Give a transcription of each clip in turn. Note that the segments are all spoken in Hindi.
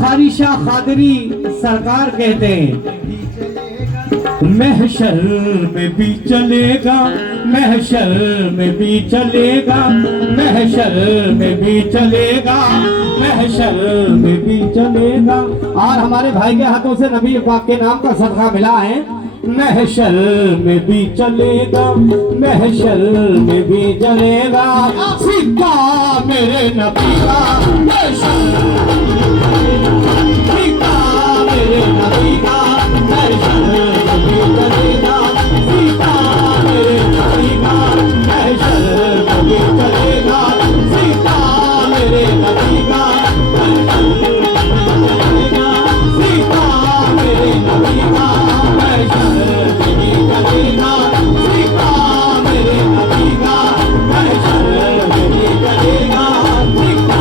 बुखारी शाह खादरी सरकार कहते हैं, महशर में भी चलेगा, महशर में भी चलेगा, महशर में भी चलेगा, महशर में भी चलेगा। और हमारे भाई के हाथों से नबी पाक के नाम का सदका मिला है। महशर में भी चलेगा, महशर में भी चलेगा, सिक्का मेरे नबी का, सिक्का मेरे नबी का, महशर में भी चलेगा, सिक्का मेरे नबी का, महशर में भी चलेगा, सिक्का मेरे नबी का, महशर में भी चलेगा, सिक्का मेरे नबी का, महशर में भी चलेगा, सिक्का मेरे नबी का, महशर में भी चलेगा, सिक्का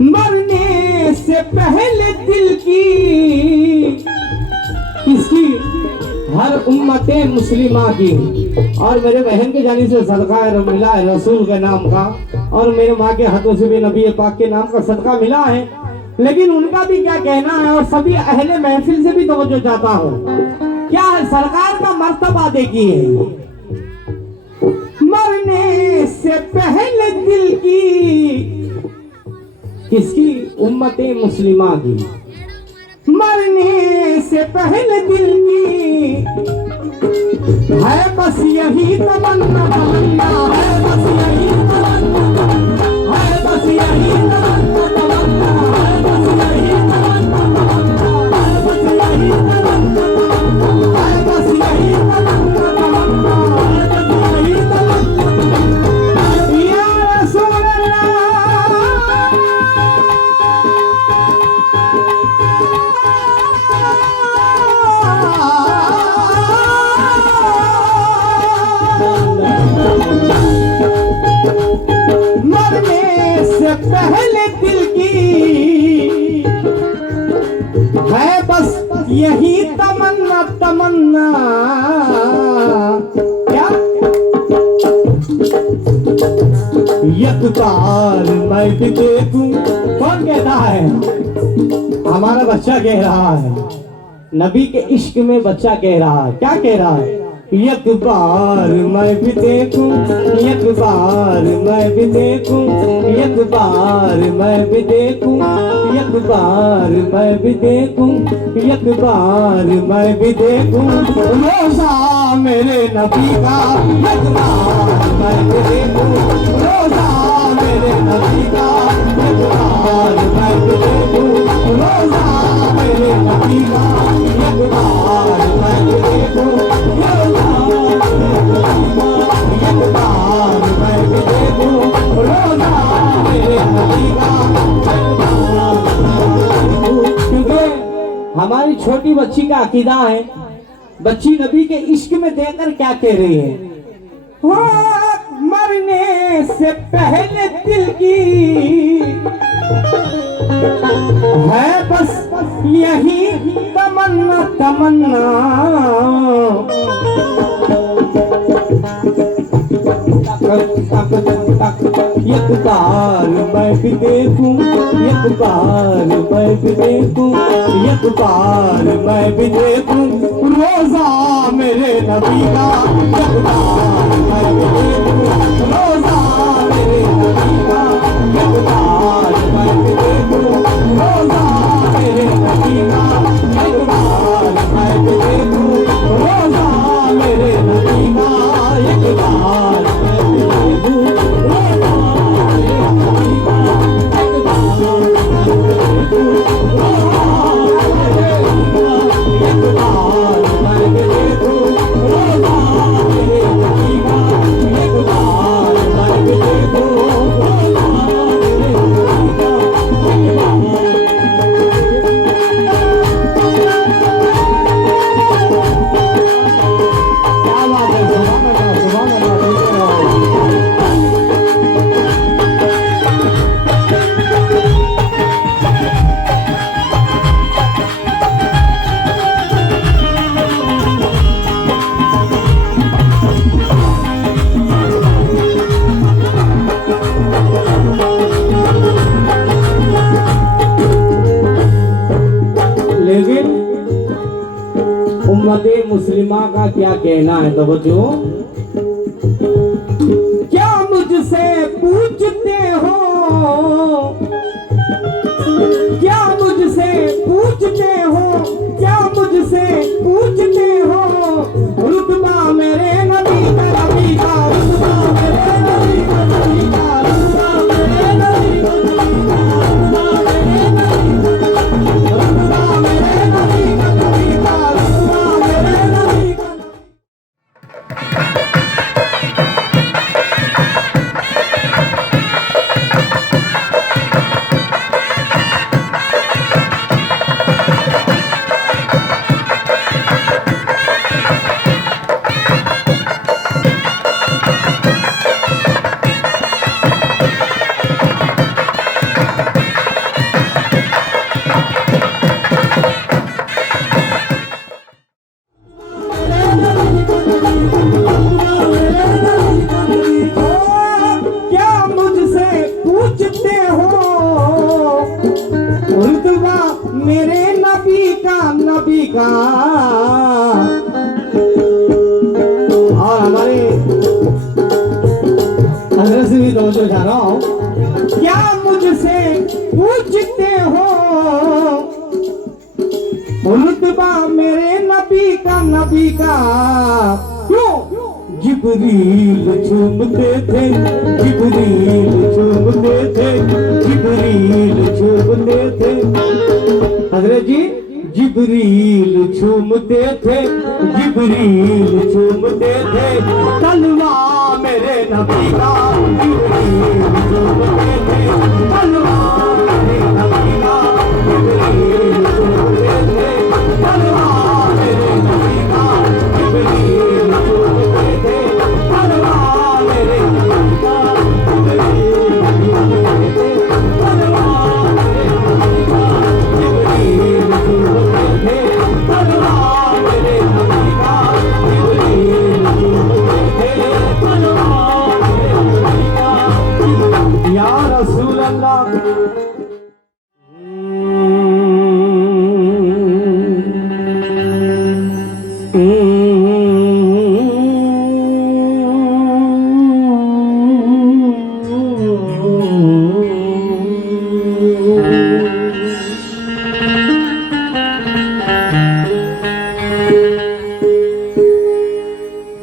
मरने से पहले दिल की किसकी, हर उम्मते मुस्लिमा की। और मेरे बहन के जानी से सदका मिला है रसूल के नाम का, और मेरे माँ के हाथों से भी नबी पाक के नाम का सदका मिला है। लेकिन उनका भी क्या कहना है, और सभी अहले महफिल से भी तवज्जो चाहता हूँ, क्या है सरकार का मर्तबा देखिए। मरने से पहले दिल की किसकी, उम्मते मुस्लिमा की। मरने से पहले दिल की है बस यही तमन्ना, तमन्ना है बस यही तमन्ना, है बस यही तमन्ना, तमन्ना है बस यही तमन्ना, तमन्ना है बस यही तमन्ना, है बस यही तमन्ना, तमन्ना है बस यही तमन्ना। या रसूल मरने से पहले दिल की है बस यही तमन्ना, तमन्ना क्या, एक बार मैं भी देखूं। कौन कहता है, हमारा बच्चा कह रहा है, नबी के इश्क में बच्चा कह रहा है। क्या कह रहा है, एक बार मैं भी देखूं, एक बार मैं भी देखूं, एक बार मैं भी देखूं, एक बार मैं भी देखूं, एक बार मैं भी देखूं, रोजा मेरे नबी का, एक बार मैं भी देखूं, रोजा मेरे नबी का, एक बार मैं भी देखूं, रोजा मेरे नबी का, एक बार मैं भी देखूं, रोजा एक बार मैं भी देखूं, रोजा मेरे नबी का, क्योंकि हमारी छोटी बच्ची का अकीदा है, बच्ची नबी के इश्क में देखकर क्या कह रही है, मरने से पहले दिल की है बस यही तमन्ना, तमन्ना एक बार मैं भी देखूं, एक बार मैं भी देखूं, एक बार मैं भी देखूं, रोजा मेरे नबी का, एक बार मैं भी देखूं, रोजा मेरे नबी का, एक बार मैं भी देखूं, रोजा मेरे नबी का, एक बार मैं भी देखूं, रोजा मेरे नबी का, एक बार मैं भी देखूं, रोजा मेरे नबी का, एक बार मैं भी देखूं, रोजा मेरे नबी का, एक बार मैं भी देखूं, रोजा मेरे नबी का, एक बार मुस्लिमा का क्या कहना है? तो बच्चों, क्या मुझसे पूछते हो, क्या मुझसे पूछते हो, क्या मुझसे पूछते हो, रुतबा मेरे नबी का, नबी का रुतबा मेरे नबी का, नबी का रुतबा मेरे नबी का, रुतबा मेरे नबी का, नबी का रुतबा मेरे नबी का। क्या मुझसे पूछते हो, रुतबा मेरे नबी का, नबी का। और हमारे हजरत से भी दोस्तों जा रहा हूं, क्या मुझसे पूछते हो, रुतबा मेरे नबी का, नबी का। क्यों? जिब्रील झूमते थे, जिब्रील झूमते थे, जिब्रील झूमते थे। हजरत जी जिब्रील झूमते थे, जिब्रील झूमते थे, तलवा मेरे नबी का, जिब्रील झूमते थे, तलवा मेरे नबी का, जिब्रील झूमते थे, तलवा मेरे नबी का, जिब्रील झूमते थे, तलवा मेरे नबी का, जिब्रील झूमते थे, तलवा मेरे नबी का, जिब्रील झूमते थे, तलवा मेरे नबी का, जिब्रील झूमते थे, तलवा मेरे नबी का। या रसूल अल्लाह।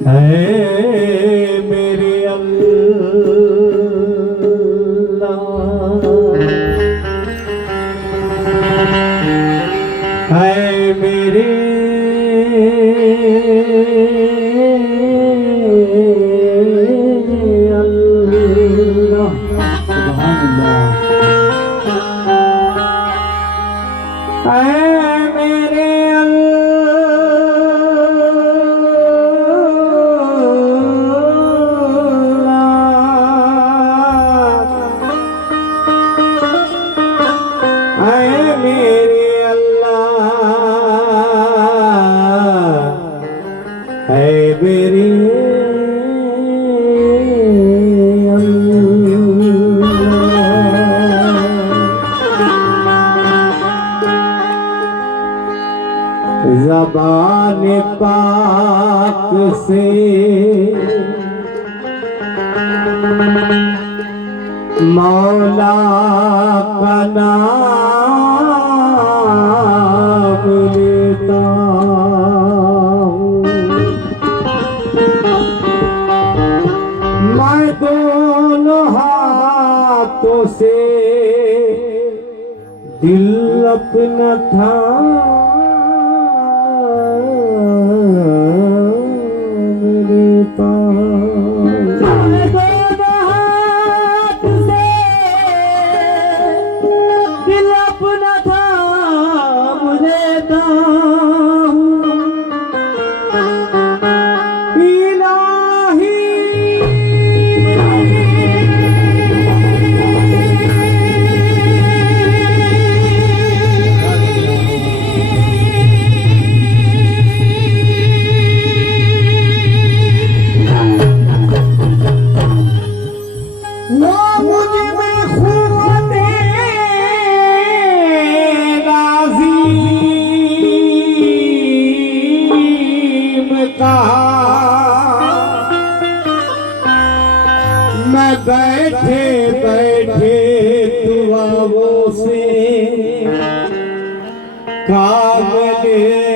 मेरे अल्लाह, है मेरे अल्लाह, सुभान अल्लाह। है मेरे ज़बान पाक से मौला का नाम लेता हूँ, मैं दोनों हाथों से दिल अपना थाम लेता हूँ, मैं दोनों हाथ से दिल अपना थाम लेता हूँ। इलाही बैठे बैठे दुआओं से काम लेता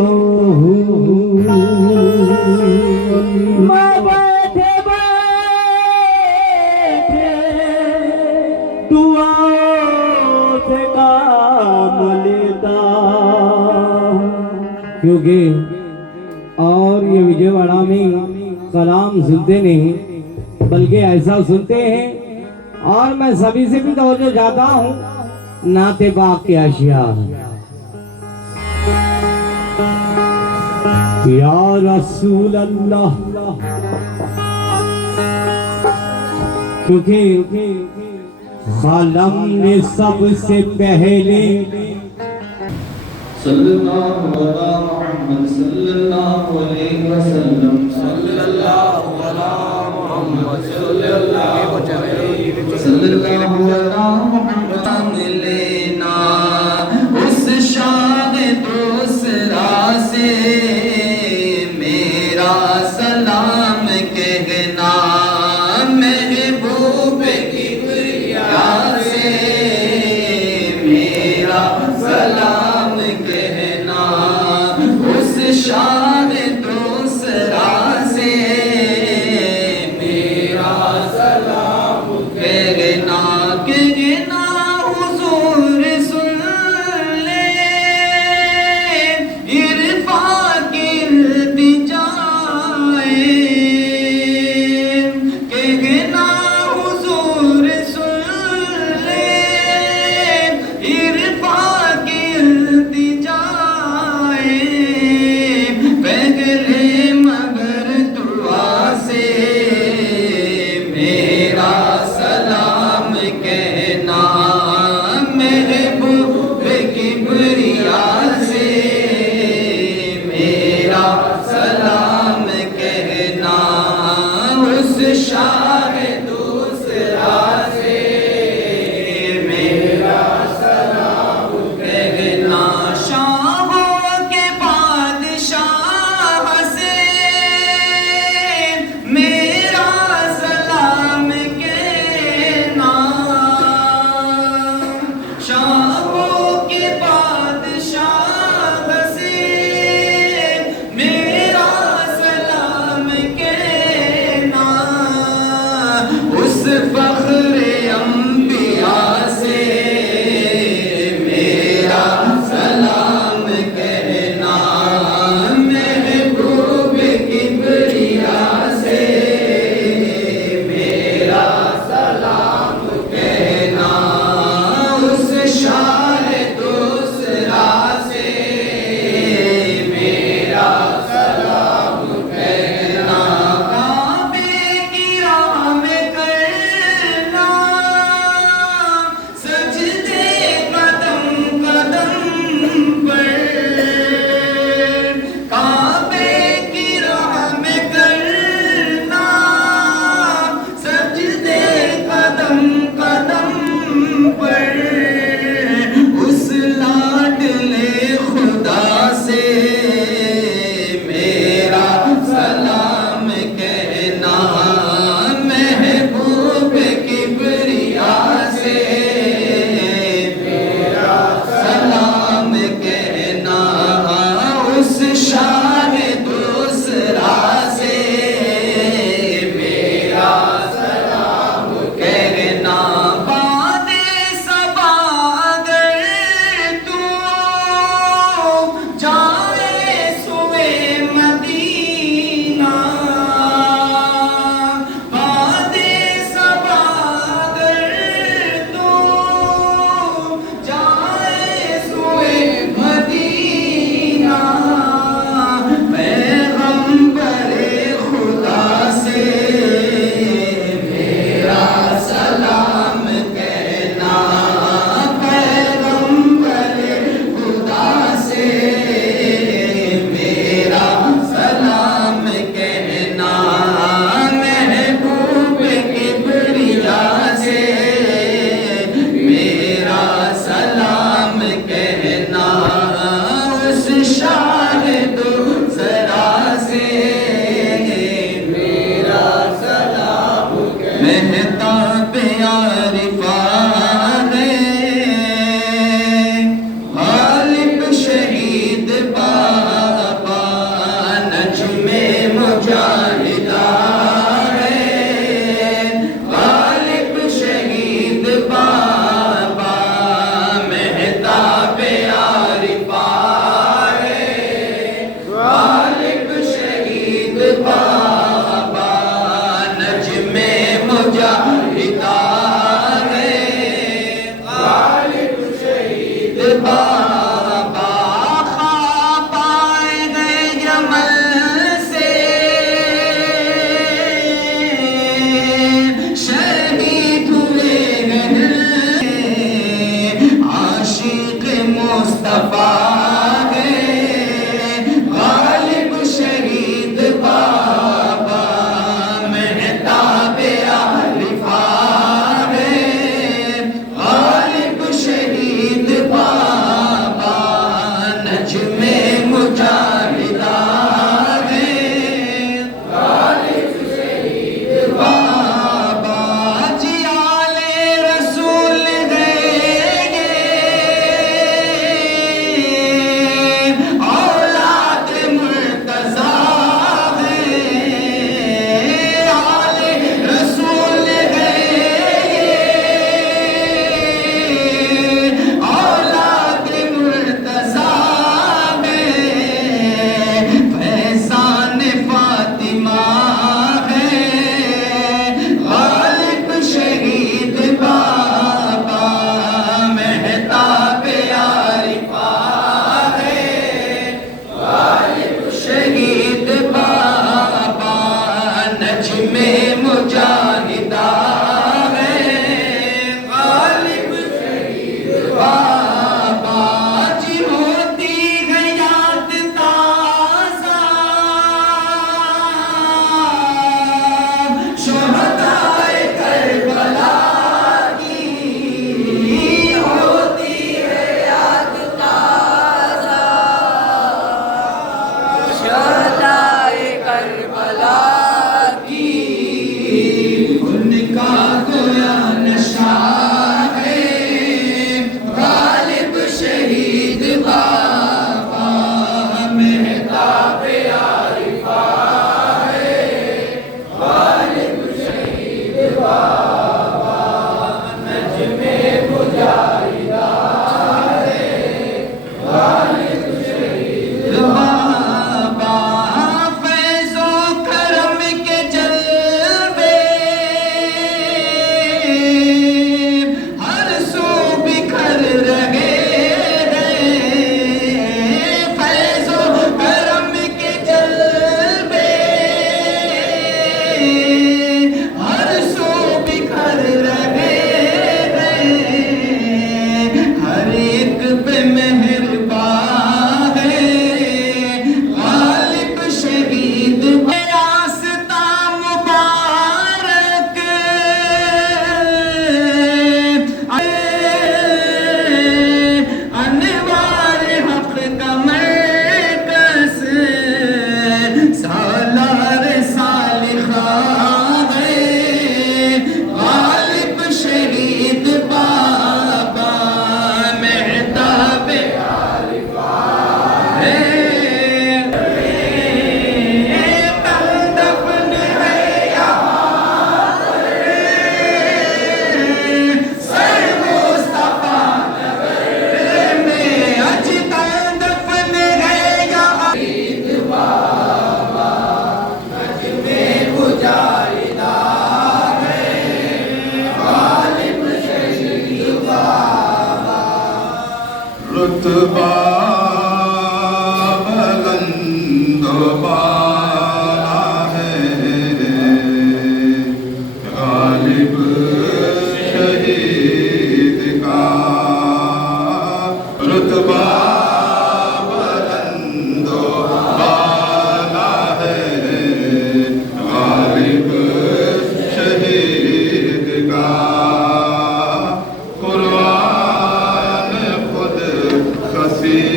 हूँ। मैं बैठे बैठे दुआओं से काम लेता, क्योंकि और ये विजयवाड़ा में कलाम सुनते नहीं बल्कि ऐसा सुनते हैं। और मैं सभी से भी तवज्जो जाता हूँ, नाते बाप के अशिया या रसूल अल्लाह, क्योंकि कलम ने सबसे पहले सल्लल्लाहु अला मुहम्मद सल्लल्लाहु अलैहि वसल्लम सल्लल्लाहु अला मुहम्मद सल्लल्लाहु अला मुहम्मद लेना उस शान दूसरा से मेरा सलाम कहना महबूब किबरिया से मेरा सलाम कहना उस शान दूसरा से मेरा सलाम कहना कहना हुजूर सुन ले इरफा की इल्तिजाए कहना हुजूर सुन ले इरफा की इल्तिजाए पहले बाबा नजमे मुजाहिदा है गालिब शहीद बाबा ख्वाब आए गए जमल से शहीद हुए हैं आशिक मुस्तफा रुतबा बुलंद बाला है गालिब शहीद का रुतबा बुलंद बाला है गालिब शहीद का कुर्बान खुद खसी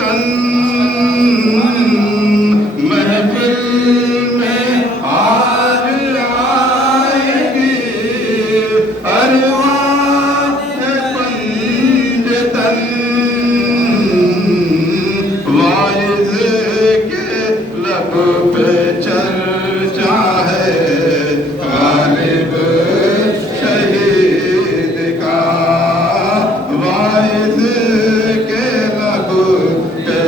तन महफिल में हार आएगी अरवाह पंजतन वाइज के लब पे चर्चा है गालिब शहीद का वाइज के लब पे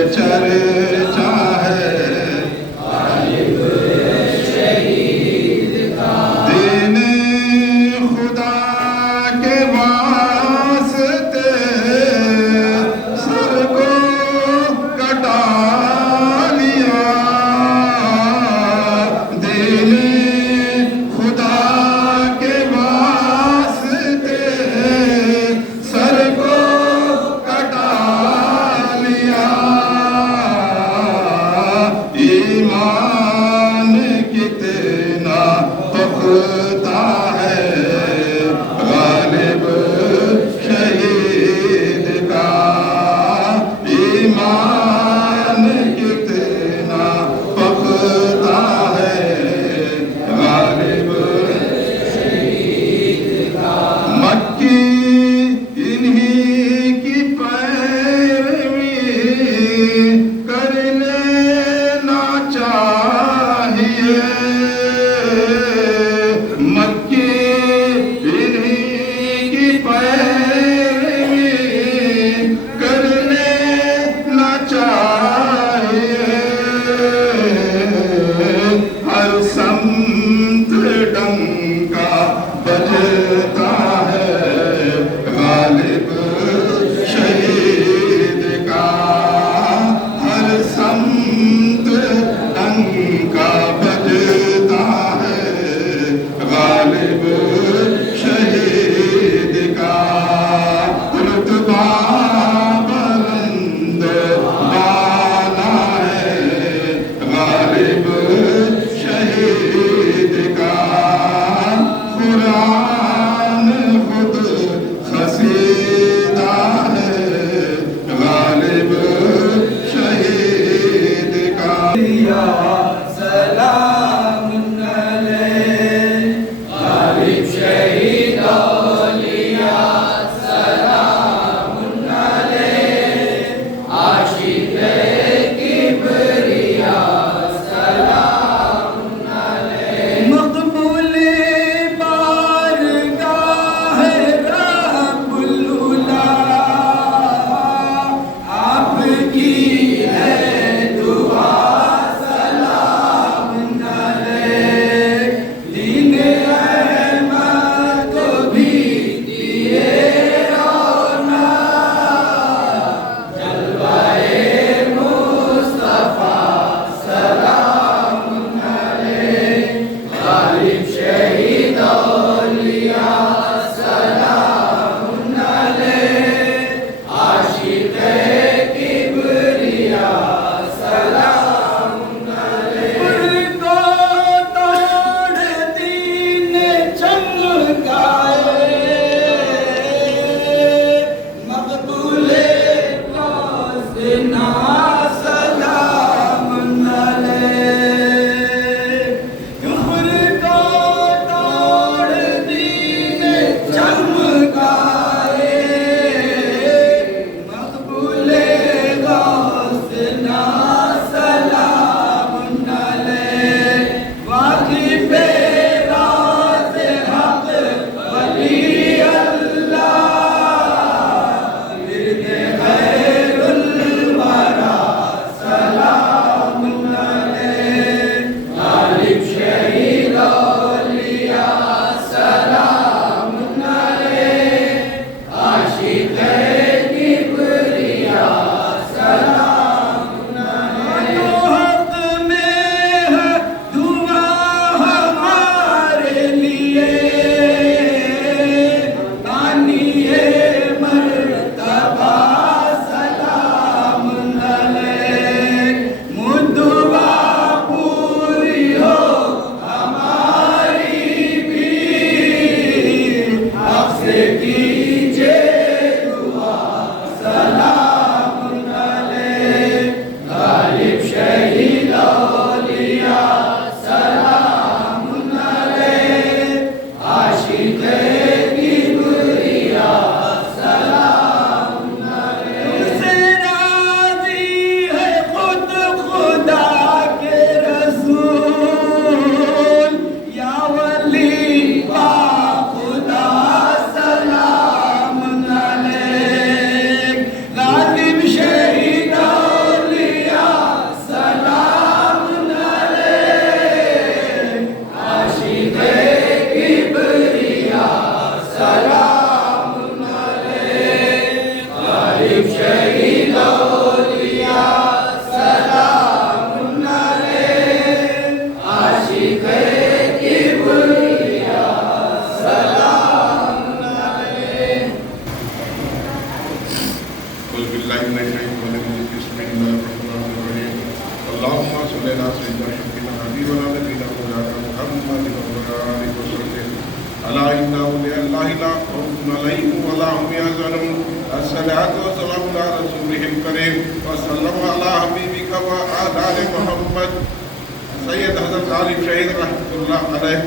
सैयद हज़रत आलिम शहीद रहमतुल्लाह अलैह,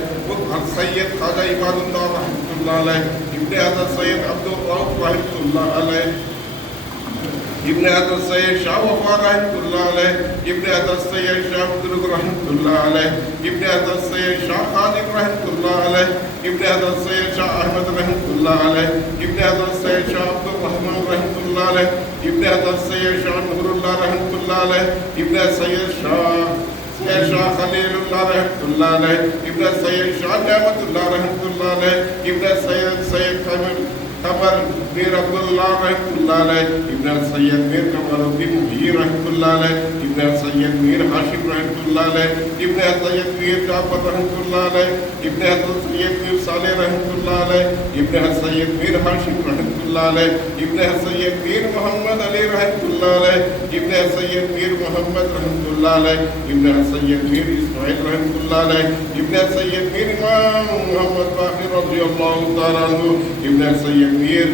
सैयद ख्वाजा इबादुल्लाह रहमतुल्लाह अलैह, इब्ने हज़रत सैयद अब्दुल रऊफ रहमतुल्लाह अलैह, इब्ने हज़रत सैयद शाह वफा रहमतुल्लाह अलैह, इब्ने हज़रत सैयद शाह बुजुर्ग रहमतुल्लाह अलैह, इब्ने हज़रत सैयद शाह खादिम रहमतुल्लाह अलैह, इब्ने हज़रत सैयद शाह अहमद रहमतुल्लाह अलैह, इब्ने हज़रत सैयद शाह अब्दुल रहमान रहमतुल्लाह अलैह, इब्ने हज़रत सैयद शाह नूरुल्लाह रहमतुल्लाह अलैह, इब्ने सैयद शाह खलीलुल्लाह रहमतुल्लाह अलैह, इब्ने सैयद शाह नेमतुल्लाह रहमतुल्लाह अलैह, इब्ने सैयद कमर मीर अब्दुल्लाह रहमतुल्लाह अलैह, इब्ने सैयद मीर कमरुद्दीन मुहीर रहमतुल्लाह अलैह, इब्ने सैयद मीर हाशिम रहमतुल्लाह अलैह, इब्ने सैयद मीर जाफर रहमतुल्लाह अलैह, इब्ने सैयद मीर सालेह रहमतुल्लाह अलैह, इब्ने सैयद मीर हाशिम रहमतुल्लाह अलैह, इब्ने सैयद मीर मोहम्मद अली रहमतुल्लाह अलैह, इब्ने सैयद मीर मोहम्मद रहमतुल्लाह अलैह, इब्ने सैयद मीर इस्माइल रहमतुल्लाह अलैह, इब्ने सैयद मीर इमाम मोहम्मद बाक़िर रज़ियल्लाहु तआला अन्हु, इब्ने सैयद मीर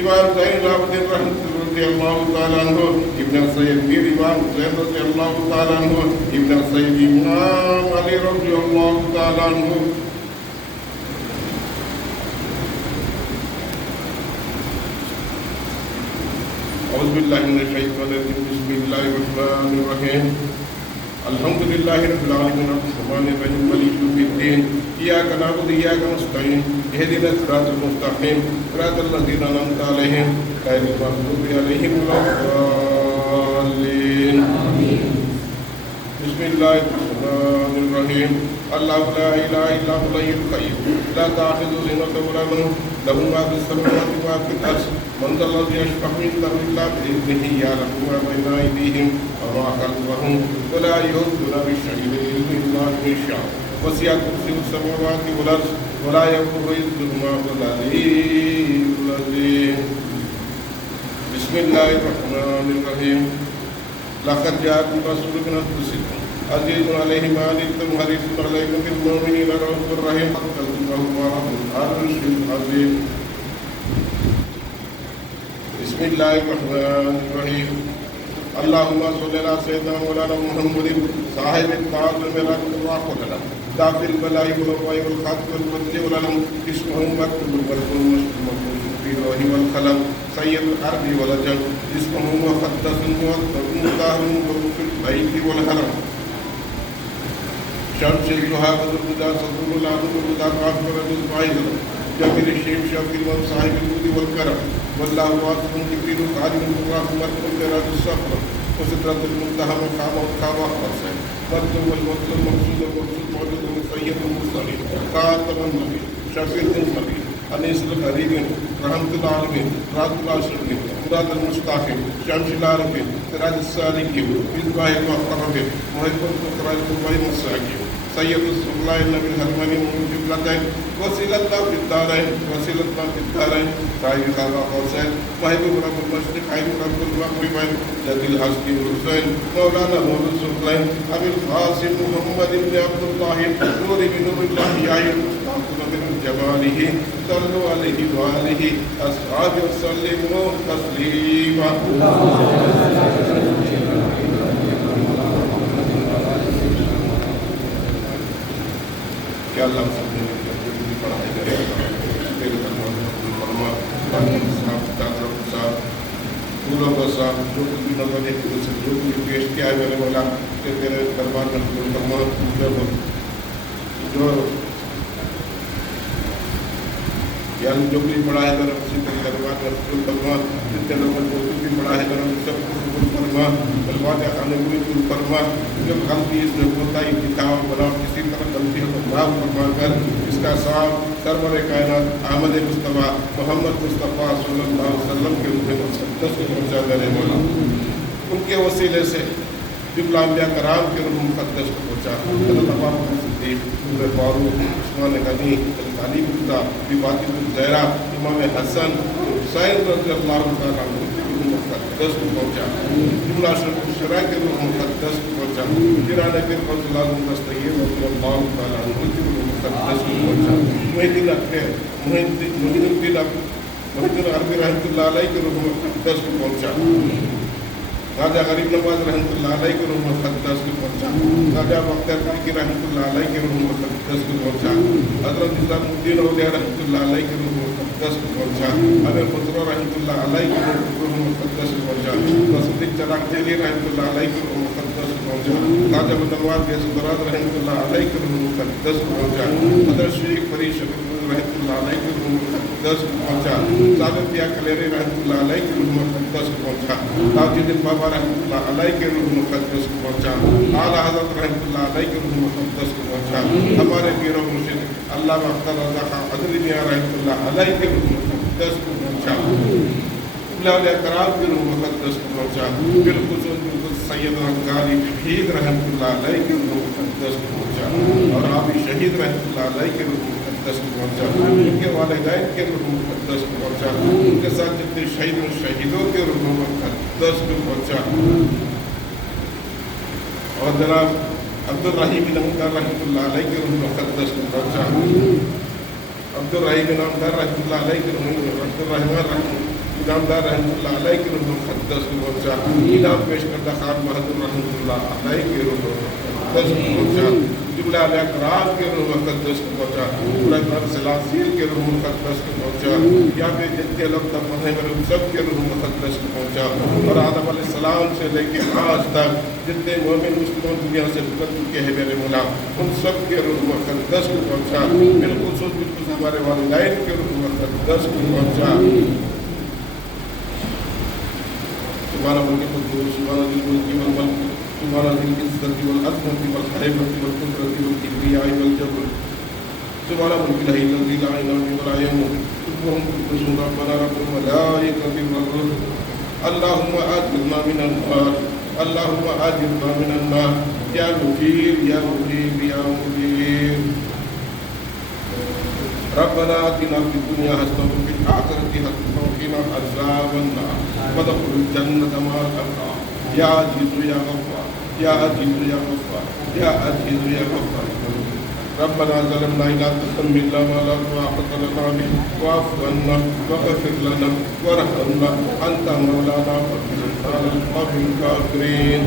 इमाम ज़ैनुल आबिदीन रज़ियल्लाहु तआला अन्हु, इब्ने सैयद मीर इमाम हुसैन रज़ियल्लाहु तआला अन्हु, इब्ने सैयद इमाम अली रज़ियल्लाहु तआला अन्हु। औज़ु बिल्लाहि मिनश शैतानिर रजीम, बिस्मिल्लाहिर रहमानिर रहीम, अल्हम्दुलिल्लाहि रब्बिल आलमीन, अर्रहमानिर रहीम, मालिकि यौमिद्दीन, इय्याका नअबुदु व इय्याका नस्तईन, इहदिनस सिरातल मुस्तक़ीम, सिरातल लज़ीना अनअमता अलैहिम, गैरिल मग़्दूबि अलैहिम वलद्दाल्लीन। बिस्मिल्लाहिर्रहमानिर्रहीम, अल्लाहु ला इलाहा इल्ला हुवल हय्युल क़य्यूम, ला ताख़ुज़ुहु सिनतुन व ला नौम, लहु मा फ़िस समावाति व मा फ़िल अर्ज़, मन ज़ल्लज़ी यशफ़अु इंदहु इल्ला बिइज़्निही, यअलमु मा बैना अयदीहिम व मा ख़ल्फ़हुम, व ला युहीतूना बिशैइन मिन इल्मिही इल्ला बिमा शाअ, वसिअ कुर्सियुहु समावाति वल अर्ज़, व ला यऊदुहु हिफ़्ज़ुहुमा, वहुवल अलिय्युल अज़ीम। बिस्मिल्लाहिर्रहमानिर्रहीम, लक़द जाअकुम रसूलुन मिन अनफ़ुसिकुम अज़ीज़ुन अलैहि मा अनित्तुम हरीसुन अलैकुम बिल मुमिनीना रऊफ़ुर रहीम, बिस्मिल्लाहिर्रहमानिर्रहीम, अल्लाहुम्मा सल्लि अला सय्यिदिना मौलाना मुहम्मदिन साहिबिल ताज मेरा क़ुर्रा दाफिल बलाई वल वबाई वल खातिम वल मुद्दि वल अलम, इस्मुहु मक्तूबुन मकतूबुन फी लौहि वल क़लम, सय्यदुल अरबि वल अजम, इस्मुहु मुक़द्दसुन मुताहरुन फिल बैति वल हरम, शम्सुल दुहा वल हुदा सदरुल आलम वल हुदा काफ़िर बिल जमील शेख शफील व साहिबिल जुदी वल करम, वल्लाहु वासिउन करीम आलिमुन रहमतुन बिरज़िस सफ़र, वसिदरतुल मुंतहा मक़ाम क़ावा मत्लूब वल मत्लूब मक़सूद वल मक़सूद मौजूद सय्यदुल मुरसलीन ख़ातमुन नबी शफ़ीउल नबी अनीसुल ग़रीबीन रहमतुल आलमीन राहतुल आशिक़ीन मुरादुल मुश्ताक़ीन शम्सुल आरिफ़ीन सिराजुस सालिकीन मिसबाहुल मुक़र्रबीन मुहिब्बुल फ़ुक़राइल मुबय्यिनुल मसाकीन सय्यदुस सुल्लाह नबी हरमनी मुजिबलतैन वसीलतुल्लाह फिद्दारैन वसीलतुल्लाह फिद्दारैन साहिब खाबा हुसैन महबूब रब्बुल मशरिक़ैन रब्बुल मग़रिबैन जदील हस्की हुसैन मौलाना मौलूद सुल्तान अबुल क़ासिम मुहम्मद इब्न अब्दुल्लाह नूर इब्न नूरुल्लाह याहिल मुस्ताक़िम बिन जमालिही सल्लु अलैहि व आलिहि अस्हाबि व सल्लिमु तस्लीमा। क्या अल्लाह सबने पढ़ाई करेगा मेरे फरमा पूरा बसा जो कुछ भी नजर देखते हैं जो कुछ पेश किया है मैंने बोला कि तेरे दरबार में फरमा जो यानी जो भी पढ़ा है तरफ से तेरे दरबार में फरमा जितने लोगों को भी पढ़ा है तरफ सब कुछ फरमा, अलवाज़ खाने को फरमा, जो गलती इसमें कोताही किताब बना किसी तरह गलतियों को माफ़ फरमा कर इसका साफ सरवर कायनात अहमद मुस्तफ़ा मोहम्मद मुस्तफ़ा सल्लल्लाहु अलैहि वसल्लम के रूह मुक़द्दस को पहुँचा देने वाला, उनके वसीले से बिबलाम्बिया कराम के रूह मुक़द्दस को पहुँचा। सिद्दीक़ फारूक उस्मान गनी अली मुर्तज़ा बिबाती ज़हरा इमाम हसन हुसैन रज़ियल्लाहु तआला अन्हु के रूह मुक़द्दस को पहुँचा। जुमला शरा के रूह मुक़द्दस को पहुँचा। गिराने के फज़ल दस्तगीर रज़ियल्लाहु तआला अन्हु के रूह मुक़द्दस को पहुँचा। मुहिद्दीन अख्तर मुहिद्दीन अरबी रहमतुल्लाह अलैह के रूह मुक़द्दस को पहुँचा। राजा गरीब नवाज रहमतुल्लाह अलैह के रूह मुक़द्दस को पहुँचा। राजा बख्तियार खिलजी रहमतुल्लाह अलैह के रूह मुक़द्दस को पहुँचा। हज़रत निज़ामुद्दीन औलिया रहमतुल्लाह अलैह के रूह मुक़द्दस को पहुँचा। अमीर खुसरो रहमतुल्लाह अलैह के रूह मुक़द्दस को पहुँचा। सिद्दीक़ चिराग जेली रहमतुल्लाह अलैह के रूह मुक़द्दस को पहुँचा। राजा नवाज गैसुद्दौला रहमतुल्लाह अलैह के रूह मुक़द्दस को पहुँचा। हज़रत शरीफ फरीद शफीक़ुल्लाह रहमतुल्लाह अलैह के रूह मुक़द्दस को पहुँचा। साबिर पिया कलेरी रहमतुल्लाह अलैह के रूह मुक़द्दस को पहुँचा। ताजुद्दीन बाबा रहमतुल्लाह अलैह के रूह मुक़द्दस को पहुँचा। आला हज़रत रहमतुल्लाह अलैह के रूह मुक़द्दस को पहुँचा। हमारे पीर और मुर्शिद अल्लामा अख्तर रज़ा खां अदरी मियां रहमतुल्लाह अलैह के रूह मुक़द्दस को पहुँचा। औलिया कराम के रूह मुक़द्दस को पहुँचा। बिलखुसूस सैयदना ग़ाज़ी शहीद रहमतुल्लाह अलैह के रूह मुक़द्दस को पहुँचा। और आबी शहीद रहमतुल्लाह अलैह के रूह मुक़द्दस को पहुँचा। उनके वालिदैन के रूह मुक़द्दस को पहुँचा। उनके साथ जितने शहीदों के रूह मुक़द्दस को पहुँचा। और जनाब अब्दुल रहीम इनामदार रहमतुल्लाह अलैह के रूह मुक़द्दस को पहुँचा। अब्दुल रहीम इनामदार रहमतुल्लाह अलैह के रूह इनामदार रहमतुल्लाह अलैह के रूह मुक़द्दस को पहुँचा। इनाम पेश करदा खान बहादुर रहमतुल्लाह अलैह के रूह मुक़द्दस को पहुँचा। जुमला औलिया कराम के रूह मुक़द्दस को पहुँचा। पूरा सलासील के रूह मुक़द्दस को पहुँचा। यहाँ पे जितने लोग तब पढ़ने वाले उन सब के रूह मुक़द्दस को पहुँचा। और आदम अलैहिस्सलाम से लेके आज तक जितने मोमिन मुस्लिम दुनिया से गुजर चुके हैं मेरे मौला, उन सब के रूह मुक़द्दस को पहुँचा। बिल्कुल हमारे वालिदैन के रूह मुक़द्दस को पहुँचा। सुभान अल्लाह कुद्दूस सुभान अल्लाह मुल्की वल मल्क सुभान अल्लाह इज़्ज़ति वल अज़मति वल हैबति वल कुदरति वल किब्रियाइ वल जबर सुभान अल्लाह ला इलाहा इल्ला हुवा ला यमूत सुब्हान कुद्दूस रब्बना रब्बुल मलाइकति वल रूह अल्लाहुम्मा आजिरना मिनन नार अल्लाहुम्मा आजिरना मिनन नार या मुजीब या मुजीब या मुजीब रब्बना आतिना फिद दुनिया हसनतन व फिल आखिरति हसनतन व क़िना अज़ाबन नार वदखिल जन्नत मअल अब्रार या अज़ीज़ु या गफ़्फ़ार या अज़ीज़ु या गफ़्फ़ार या अज़ीज़ु या गफ़्फ़ार रब्बना ज़लमना ला तुहम्मिलना मा ला ताक़ता लना बिही वाअफ़ु अन्ना वग़फ़िर लना वरहमना अन्ता मौलाना फंसूरना अलल क़ौमिल काफ़िरीन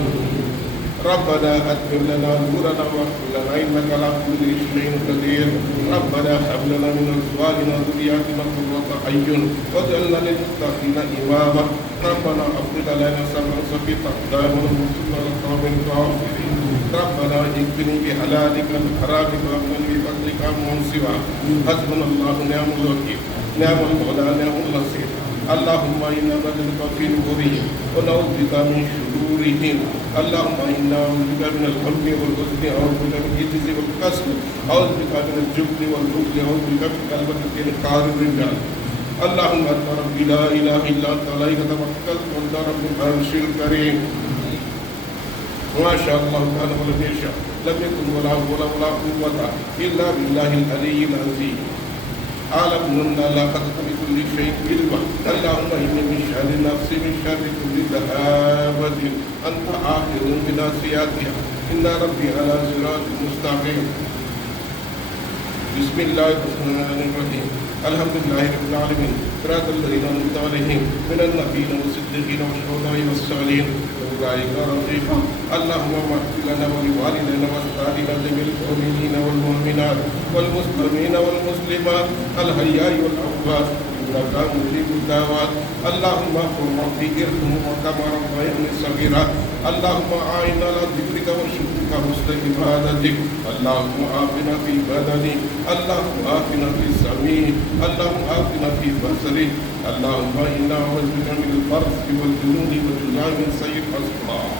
रब्बना अत्मिम लना नूरना वग़फिर लना इन्नका अला कुल्लि शैइन क़दीर रब्बना हब लना मिन अज़वाजिना व ज़ुर्रिय्यातिना क़ुर्रता अय्युन वज'alna लिल-मुत्तक़ीना इमामा रब्बना अफ़्रिग़ अलैना सब्रन सक़ीता दाइमन वंsurna अलल क़ौमिल काफ़िरीन रब्बना इक़्फ़िनी बिहलालिका मिन हरामिका वक़्फ़िनी बिफ़ज़लिका अम्मन सिवाक हस्बुनल्लाहु नि'मल वकील नि'मल मौला नि'मल नसीर अल्लाहुम्मा इन्ना नज'अलुका फ़ी नुहूरिहिम व नऊज़ु बिका मिन शुरूरिहिम अल्लाहुम्मा इन्ना नऊज़ु बिका मिनल हम्मी वल हुज़्नि व नऊज़ु बिका मिनल इज्ज़ि वल कसल व नऊज़ु बिका मिनल जुब्नि वल बुख़्लि व नऊज़ु बिका मिन ग़लबति al-rijal अल्लाहुम्मा अन्ता रब्बी ला इलाहा इल्ला अन्ता अलैका तवक्कलतु व अन्ता रब्बुल अर्शिल करीम माशा अल्लाह कान व lam यशा लम यकुन व ला हौला व ला कुव्वता इल्ला बिल्लाहिल अलिय्यिल अज़ीम आलमना ला क़दरा बिकुल्लि शैइन इल्मा अल्लाहुम्मा इन्नी मिन शर्रि नफ्सी मिन शर्रि कुल्लि दहाबतिन अन्ता आखिरुन बिनासियतिहा इन्ना रब्बी अला सिरातिन मुस्तक़ीम बिस्मिल्लाहिर रहमानिर रहीम अल्हम्दुलिल्लाहि रब्बिल आलमीन सिरातल लज़ीना अन'अमता अलैहिम मिनन नबिय्यीन वस्सिद्दीक़ीन वश्शुहदाኢ वस्सालिहीन उलाइका रफ़ीक़ा अल्लाहुम्मा इग़फ़िर लना व लिवालिदैना वअज़वाजिना लिल मुमिनीना वल मुमिनात वल मुस्लिमीना वल मुस्लिमात अल हय्याइ वल अमवात इन्नका मुजीबुद दावात अल्लाहुम्मा कुल रब्बि इरहम्हुमा कमा रब्बयानी सगीरा अल्लाहुम्मा आइना अला ज़िक्रिका व शुक्रिका व हुस्नि इबादतिक अल्लाहुम्मा आफिना फी बदनी अल्लाहुम्मा आफिना फी समी अल्लाहुम्मा आफिना फी बसरी अल्लाहुम्मा इन्ना नऊज़ु बिका मिनल बर्सि वल जुनूनि व जुज़ा'i मिन सय्यि'il अस्क़ाम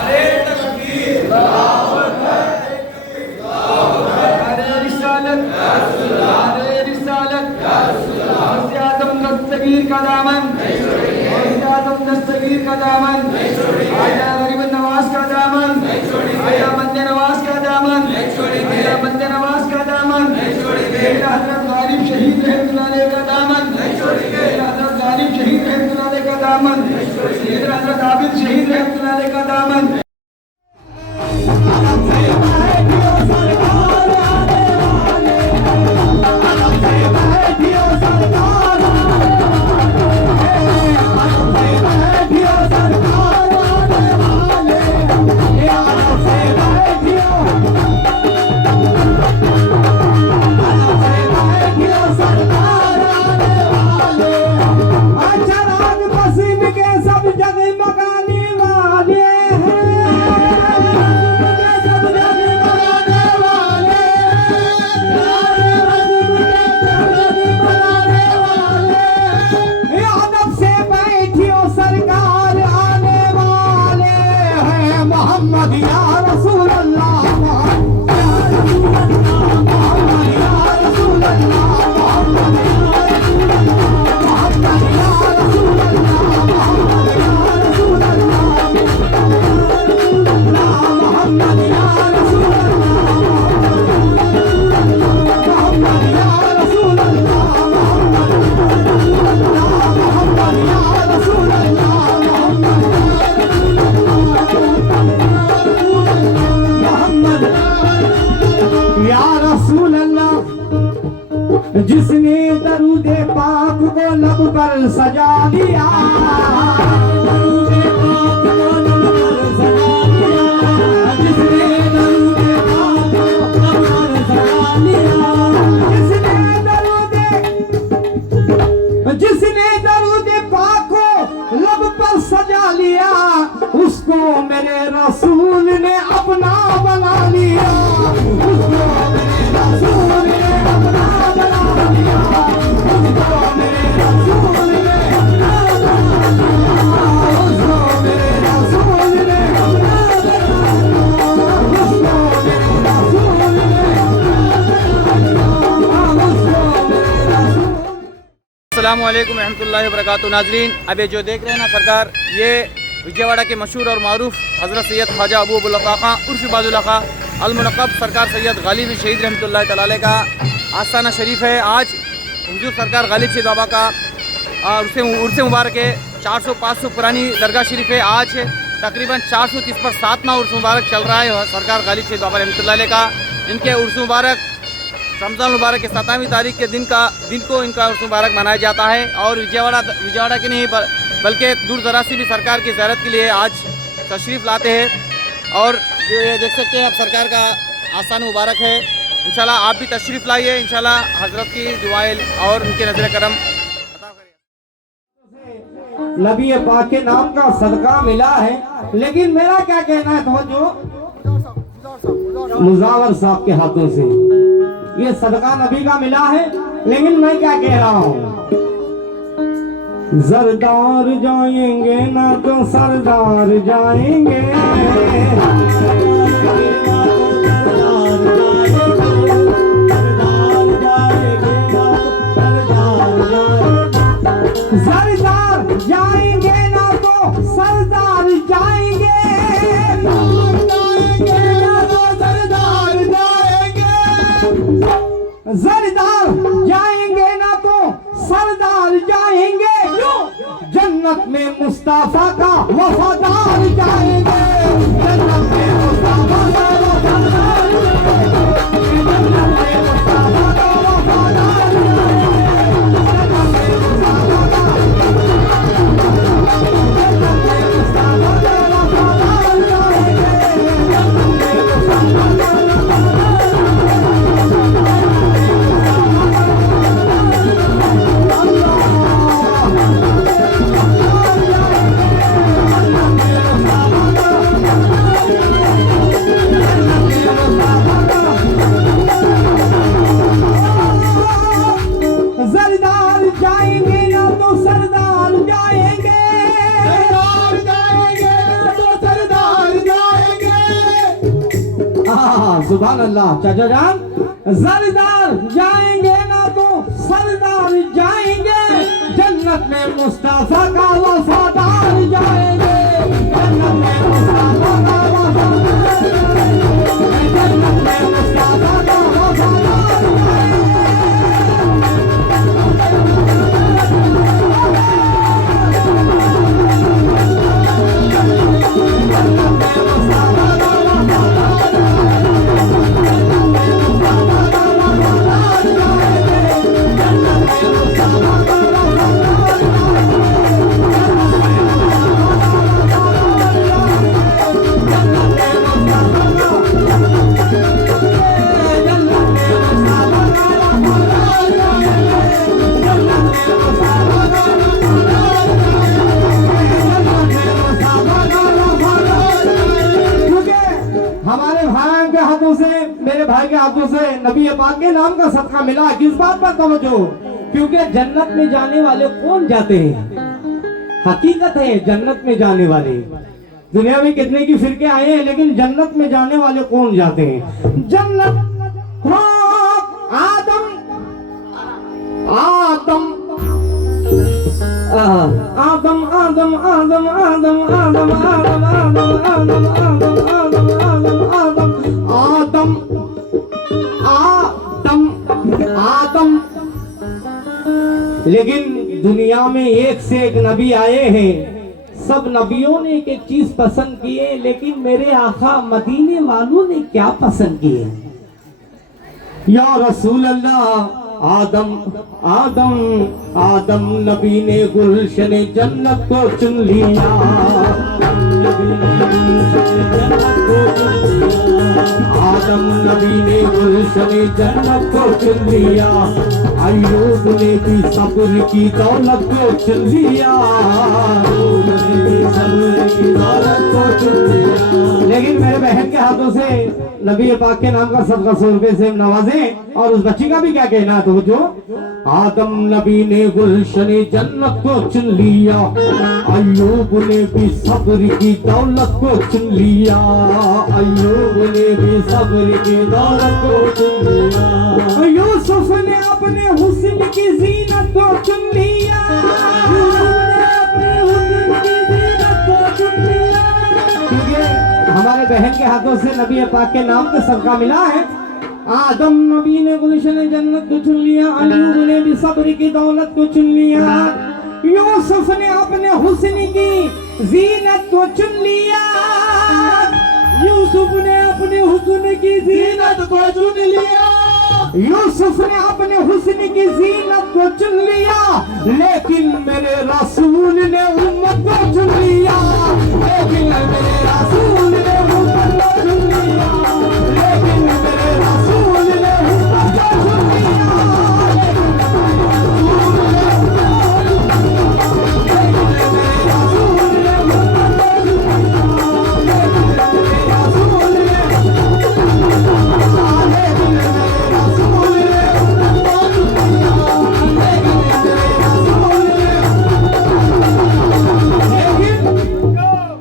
अरे तकबीर अल्लाहु अकबर अरे रिसालत अरे रिसालत हज़रत आदम दस्तगीर का दामन हज़रत आदम दस्तगीर का दामन आया गरीब नवाज का दामन आया बंदे नवाज का दामन आया बंदे नवाज का दामन मेरा हज़रत गालिब शहीद रहमतुल्लाह अलैह का दामन मेरा हज़रत गालिब शहीद रहमतुल्लाह अलैह का दामन मेरा हज़रत आबिद शहीद रहमतुल्लाह अलैह का दामन सरकार जिसने दरूदे पाक को लब पर सजा लिया, दरूदे पाक को लब पर सजा लिया, जिसने दरूदे पाक को लब पर सजा लिया, जिसने दरूदे पाक को लब पर सजा लिया, उसको मेरे रसूल ने अपना बना लिया, उसको मेरे रसूल ने अपना बना लिया, उसको मेरे रसूल ने अपना बना लिया, उसको मेरे रसूल ने अपना बना लिया, उसको मेरे रसूल ने अस्सलामुअलैकुम रहमतुल्लाहि वबरकातुहू। नाज़रीन, अब ये जो देख रहे हैं ना सरकार, ये विजयवाड़ा के मशहूर और मारूफ हज़रत सैयद ख्वाजा अबू अब्दुल खां उर्फ़ बादुल्ला खां अल-मुनक़्क़ब सरकार सैयद गालिब शहीद रहमतुल्लाहि तआला अलैह का आस्थाना शरीफ है। आज हुजूर सरकार गालिब शहीद बाबा का उर्स मुबारक है। 400-500 पुरानी दरगाह शरीफ है। आज तकरीबन 430 पर 7वां उर्स मुबारक चल रहा है सरकार गालिब शहीद बाबा रहमतुल्लाहि अलैह का। इनके उर्स मुबारक रमज़ान मुबारक के 7वीं तारीख के दिन को इनका उर्स मुबारक मनाया जाता है। और विजयवाड़ा के नहीं बल्कि दूर दराज से भी सरकार की ज़ियारत के लिए आज तशरीफ़ लाते हैं। और ये देख सकते हैं अब सरकार का आस्थाना मुबारक है। इंशाल्लाह आप भी तशरीफ़ लाइए, इंशाल्लाह हज़रत की दुआएं और उनके नज़र करम अता करें। नबी पाक के नाम का सदका मिला है, लेकिन मेरा क्या कहना है, तवज्जो, मुजावर साहब के हाथों से ये सदका नबी का मिला है, लेकिन मैं क्या कह रहा हूँ, जरदार जाएंगे ना तो सरदार जाएंगे, सरदार जाएंगे ना तो सरदार जाएंगे, सरदार जाएंगे ना तो सरदार जाएंगे, जन्नत में मुस्तफा का वफादार जाएंगे, जन्नत में मुस्तफा का वफादार जाएंगे, जन्नत में मुस्तफा का वफादार जाएंगे, जन्नत में मुस्तफा का वफादार जाएंगे, जन्नत में मुस्तफा का सरदार जाएंगे ना तो सरदार जाएंगे, सरदार जाएंगे ना तो सरदार जाएंगे। सुभान अल्लाह चाचा जान, सरदार जाएंगे ना तो सरदार जाएंगे, जन्नत में मुस्तफा का वफादार जाएंगे, जन्नत में मुस्तफा का वफादार जाएंगे, जन्नत में मुस्तफा का वफादार जाएंगे। मेरे भाई के हाथों से नबी पाक के नाम का सदका मिला। किस बात पर तवज्जो, क्योंकि जन्नत में जाने वाले कौन जाते हैं, हकीकत है जन्नत में जाने वाले, दुनिया में कितने की फिरके आए हैं, लेकिन जन्नत में जाने वाले कौन जाते हैं। जन्नत आदम आदम आदम आदम आदम आदम आदम आदम आदम आदम आदम आदम आदम आदम आदम। लेकिन दुनिया में एक से एक नबी आए हैं, सब नबियों ने एक एक चीज पसंद की है, लेकिन मेरे आका मदीने वालों ने क्या पसंद किए। या रसूल अल्लाह, आदम आदम आदम नबी ने गुलशन जन्नत को चुन लिया। आदम नबी ने गुलशन जन्नत को चुन लिया। अय्यूब ने भी सब्र की दौलत को चुन लिया। अय्यूब ने भी सब्र की दौलत को चुन लिया। लेकिन मेरे बहन के हाथों से नबी पाक के नाम का सदका 100 रुपए से नवाजें। और उस बच्ची का भी क्या कहना है तो जो आदम नबी ने गुलशन जन्नत को चुन लिया। अय्यूब ने भी सब्र की दौलत को चुन लिया। अय्यूब ने भी सब्र की दौलत को चुन लिया। यूसुफ ने अपने हुस्न की जीनत को चुन लिया। क्योंकि हमारे बहन के हाथों से नबी पाक के नाम का सदका मिला है। आदम नबी ने गुलशन जन्नत को चुन लिया। अय्यूब ने भी सब्र की दौलत को चुन लिया। यूसुफ ने अपने हुस्न की जीनत को चुन लिया। यूसुफ ने अपने हुस्न की जीनत को चुन लिया। यूसुफ ने अपने हुस्न की जीनत को चुन लिया। लेकिन मेरे रसूल ने उम्मत को चुन लिया। लेकिन मेरे रसूल ने उम्मत को चुन लिया। लेकिन मेरे रसूल ने उम्मत को चुन लिया।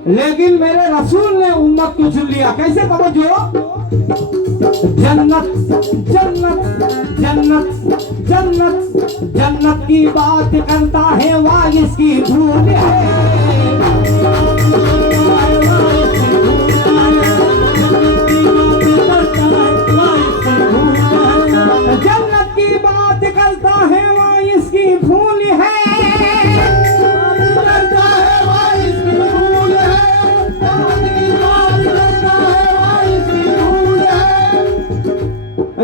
लेकिन मेरे रसूल ने उम्मत को चुन लिया। कैसे समझो? जन्नत जन्नत जन्नत जन्नत जन्नत की बात करता है वारिस की धूल है। जन्नत की बात करता है वारिस की भूल है।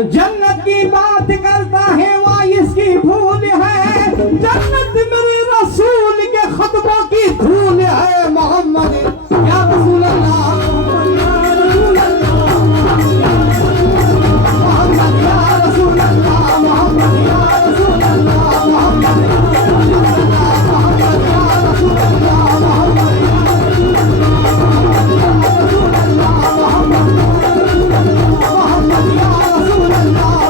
जन्नत की बात करता है वाइस की भूल है। जन्नत मेरे रसूल के खतबों की धूल है। मोहम्मद या रसूल अल्लाह, मोहम्मद या रसूल अल्लाह, मोहम्मद या रसूल अल्लाह, मोहम्मद या रसूल अल्लाह, मोहम्मद या रसूल अल्लाह, मोहम्मद या रसूल अल्लाह, मोहम्मद या रसूल अल्लाह।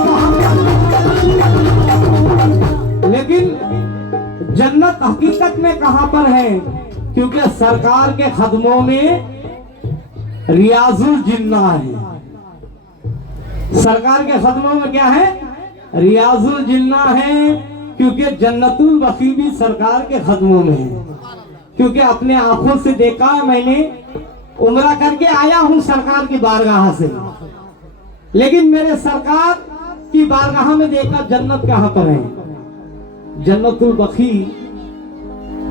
लेकिन जन्नत हकीकत में कहां पर है? क्योंकि सरकार के खदमों में रियाजुल जिन्ना है। सरकार के खदमों में क्या है? रियाजुल जिन्ना है। क्योंकि जन्नतुल बखी भी सरकार के खदमों में है। क्योंकि अपने आंखों से देखा मैंने, उम्रा करके आया हूं सरकार की बारगाह से। लेकिन मेरे सरकार की बारगाह में देखा जन्नत कहां पर है? जन्नतुल बखी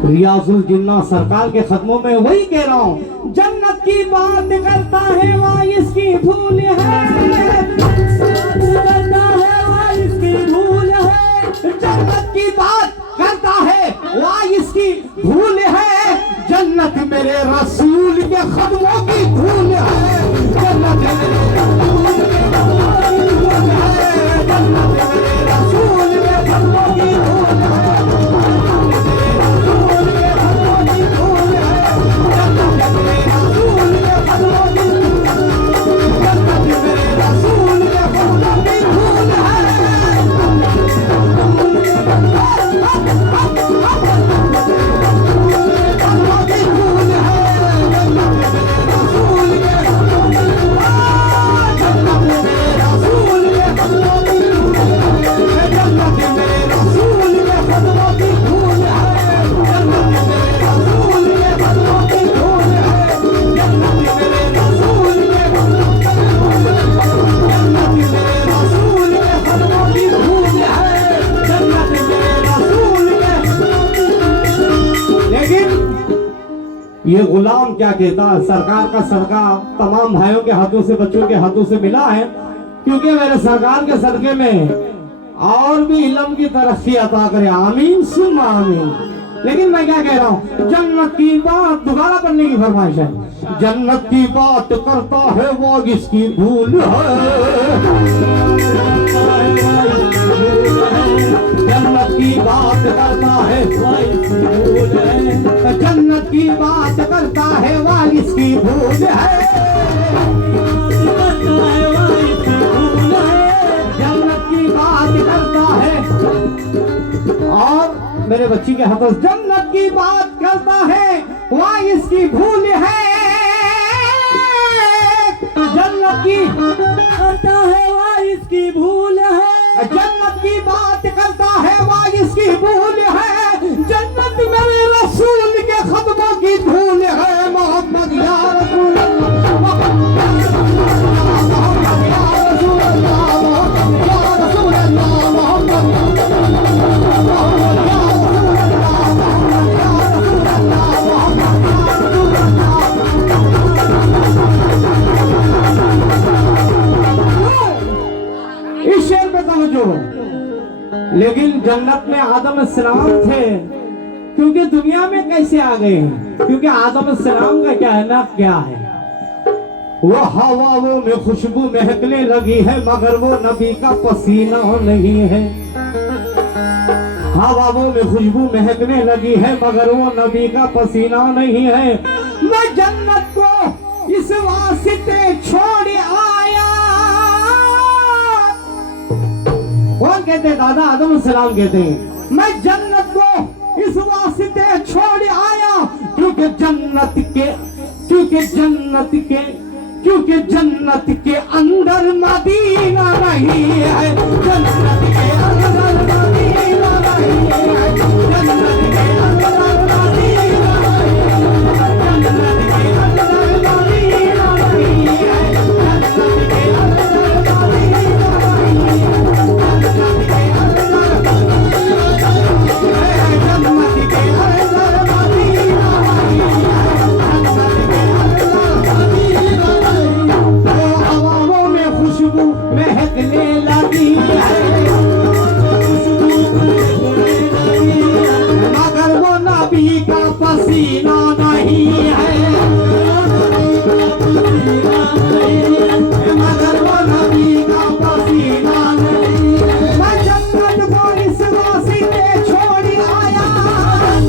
रियाजुल जिन्ना सरकार के खदमों में। वही कह रहा हूं, जन्नत की बात करता है वाइस की भूल है। करता है वाइस की भूल है। जन्नत की बात करता है वाइस की भूल है। जन्नत मेरे रसूल के खदमों की धूल है। जन्नत मेरे रसूल के खदमों की धूल है। जन्नत मेरे रसूल के खदमों की धूल है। ये गुलाम क्या कहता है? सरकार का सदका तमाम भाइयों के हाथों से, बच्चों के हाथों से मिला है। क्योंकि मेरे सरकार के सदके में और भी इल्म की तरक्की अता करे, आमीन सुम्मा आमीन। लेकिन मैं क्या कह रहा हूँ, जन्नत की बात दोबारा पढ़ने की फरमाइश है। जन्नत की बात करता है वो इसकी भूल है, जन्नत की बात करता है वो इसकी भूल है, जन्नत की बात करता है वो इसकी भूल है, जन्नत की बात करता है। और मेरे बच्ची के हाथों, जन्नत की बात करता है वह इसकी भूल है, जन्नत की करता है वह इसकी भूल है, जन्नत की बात करता है वह इसकी भूल है, जन्नत मेरे रसूल के खत्मों की धूल है। मोहम्मद या रसूल अल्लाह, मोहम्मद या रसूल अल्लाह, मोहम्मद या रसूल अल्लाह, मोहम्मद या लेकिन जन्नत में आदम सलाम थे, क्योंकि दुनिया में कैसे आ गए हैं, क्योंकि आदम सलाम का कहना क्या है, वो हवाओं में खुशबू महकने लगी है मगर वो नबी का पसीना नहीं है, हवाओं में खुशबू महकने लगी है मगर वो नबी का पसीना नहीं है। मैं जन्नत को इस वास्ते छोड़ आया, कौन कहते, दादा आदम सलाम कहते हैं, मैं जन्नत को इस वास्ते छोड़ आया क्योंकि जन्नत के अंदर मदीना नहीं है, जन्नत के अंदर मदीना नहीं है, जन्नत के अंदर मदीना नहीं है, जन्नत के अंदर मदीना नहीं है, जन्नत के अंदर मदीना नहीं है, जन्नत के अंदर महकने लगी है, मगर वो नबी का पसीना नहीं है, मगर वो नबी का पसीना नहीं है। मैं जन्नत को इस वास्ते छोड़ आया,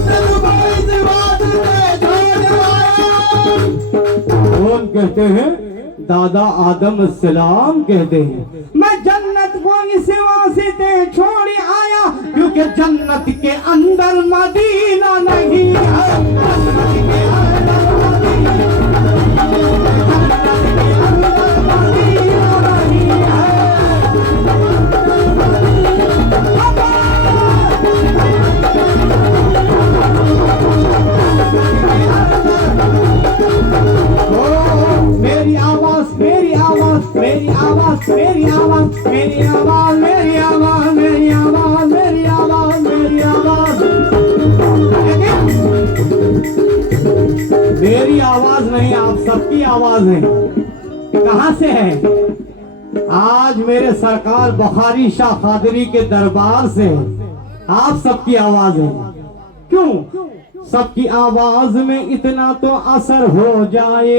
जन्नत को इस वास्ते छोड़ आया। कौन कहते हैं, दादा आदम सलाम कहते हैं, मैं जन्नत को इस वास्ते छोड़ आया क्योंकि जन्नत के अंदर मदीना नहीं है, जन्नत के अंदर मदीना नहीं है। मेरी आवाज मेरी आवाज मेरी आवाज मेरी आवाज मेरी आवाज मेरी आवाज मेरी आवाज मेरी आवाज मेरी आवाज मेरी आवाज नहीं, आप सबकी आवाज है। कहां से है? आज मेरे सरकार बुखारी शाह कादरी के दरबार से आप सबकी आवाज है। क्यों? सबकी आवाज में इतना तो असर हो जाए,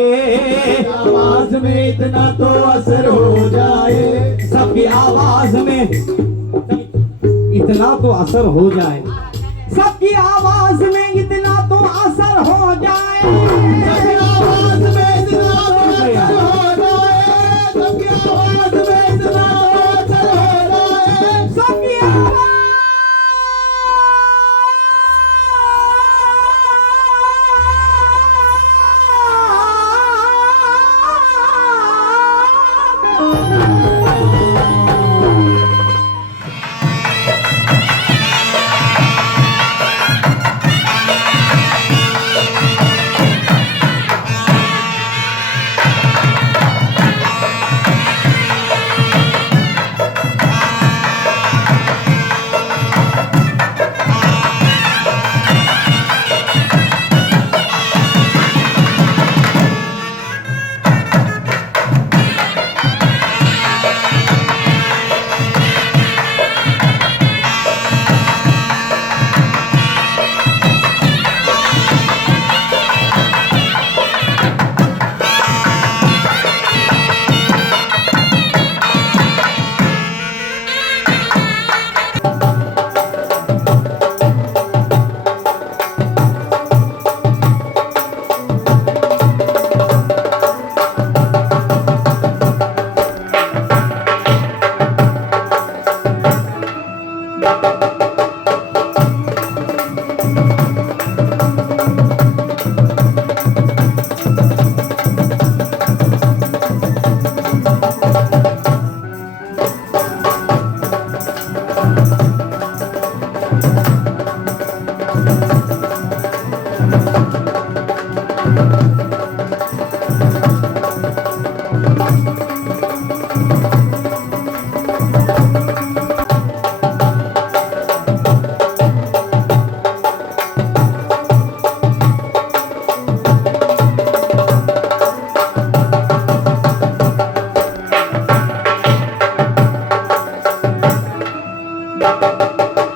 आवाज में इतना तो असर हो जाए, सबकी आवाज में इतना तो असर हो जाए, सबकी आवाज में इतना तो असर हो जाए, सबकी आवाज में इतना तो असर हो जाए, सबकी आवाज में इतना तो असर हो जाए, सबकी आवाज है।